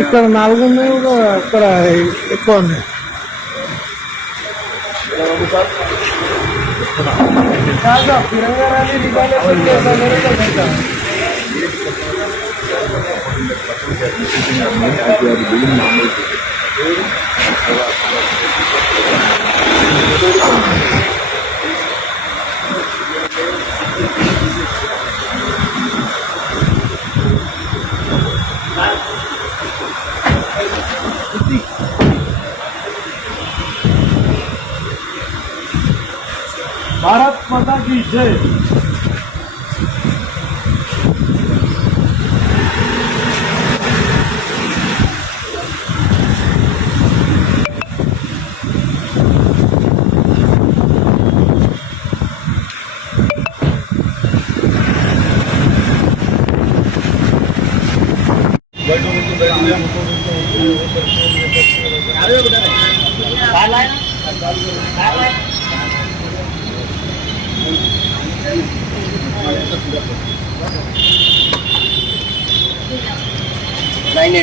ఇక్కడ 4 ఉన్నాయి, ఇక్కడ ఎక్కువ ఉన్నాయి. तिरंगा रैली निकाले भारत माता की जय।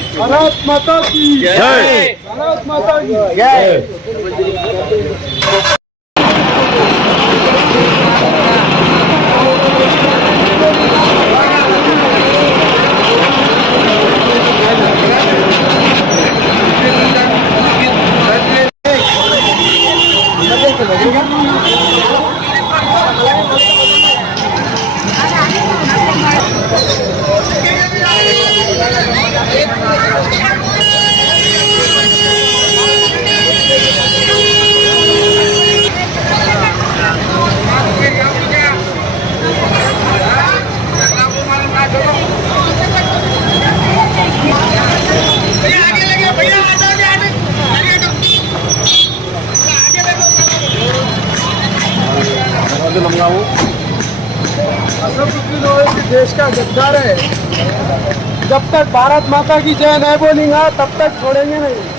भारत माता की जय। भारत माता की जय। असदुद्दीन ओवैसी देश का गद्दार है। जब तक भारत माता की जय नहीं बोलेंगे तब तक छोड़ेंगे नहीं।